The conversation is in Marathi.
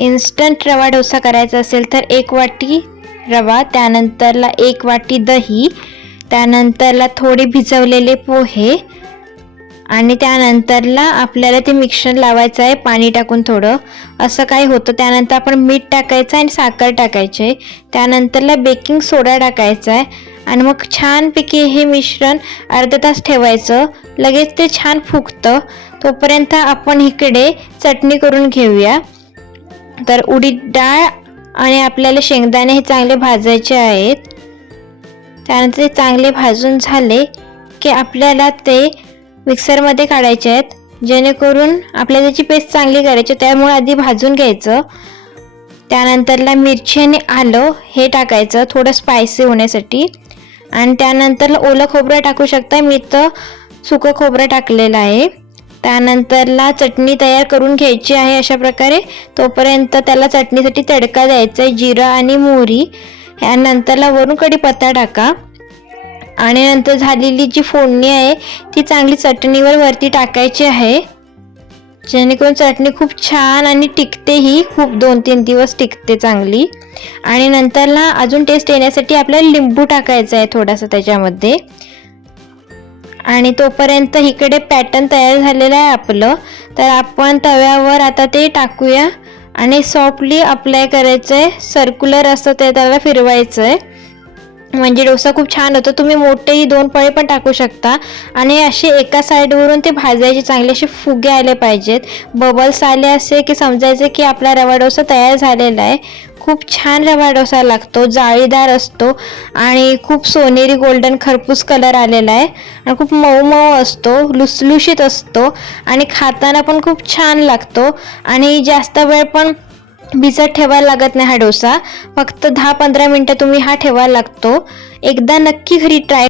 इन्स्टंट रवा डोसा करायचा असेल तर 1 वाटी रवा, त्यानंतरला 1 वाटी दही, त्यानंतरला थोडे भिजवलेले पोहे आणि त्यानंतरला आपल्याला ते मिक्सर लावायचं आहे पाणी टाकून थोडं, असं काय होतं. त्यानंतर आपण मीठ टाकायचं आणि साखर टाकायचे, त्यानंतरला बेकिंग सोडा टाकायचा आहे आणि मग छानपैकी हे मिश्रण अर्धा तास ठेवायचं. लगेच ते छान फुगतं. तोपर्यंत आपण इकडे चटणी करून घेऊया. तर उडीद डाळ आणि आपल्याला शेंगदाणे हे चांगले भाजायचे आहेत. त्यानंतर ते चांगले भाजून झाले की आपल्याला ते मिक्सरमध्ये काढायचे आहेत, जेणेकरून आपल्याला त्याची पेस्ट चांगली करायची. त्यामुळे आधी भाजून घ्यायचं. त्यानंतरला मिरची आणि आलं हे टाकायचं थोडं स्पायसी होण्यासाठी आणि त्यानंतर ओलं खोबरं टाकू शकता. मी तर सुकं खोबरं टाकलेलं आहे. त्यानंतरला चटणी तयार करून घ्यायची आहे अशा प्रकारे. तोपर्यंत त्याला चटणीसाठी तडका द्यायचा आहे, जिरा आणि मोहरी. यानंतरला वरून कढीपत्ता टाका आणि नंतर झालेली जी फोडणी आहे ती चांगली चटणीवर वरती टाकायची आहे, जेणेकरून चटणी खूप छान आणि टिकते. ही खूप 2-3 दिवस टिकते चांगली. आणि नंतरला अजून टेस्ट येण्यासाठी आपल्याला लिंबू टाकायचं आहे थोडासा त्याच्यामध्ये. आणि तोपर्यंत इकडे पॅटर्न तयार झालेलं आहे आपलं. तर आपण तव्यावर आता ते टाकूया आणि सॉफ्टली अप्लाय करायचं आहे. सर्क्युलर असतं ते त्याला फिरवायचं आहे, म्हणजे डोसा खूप छान होतो. तुम्ही मोठेही 2 पळे पण टाकू शकता आणि असे एका साईडवरून ते भाजायचे, चांगले असे फुगे आले पाहिजेत. बबल्स आले असे की समजायचे की आपला रवा डोसा तयार झालेला आहे. खूप छान रवा डोसा लागतो, जाळीदार असतो आणि खूप सोनेरी गोल्डन खरपूस कलर आलेला आहे आणि खूप मऊ मऊ असतो, लुसलुशीत असतो आणि खाताना पण खूप छान लागतो. आणि जास्त वेळ पण भिजत ठेवायला लागत नाही हा डोसा. फक्त 10-15 मिनटं तुम्ही हा ठेवायला लागतो. एकदा नक्की घरी ट्राय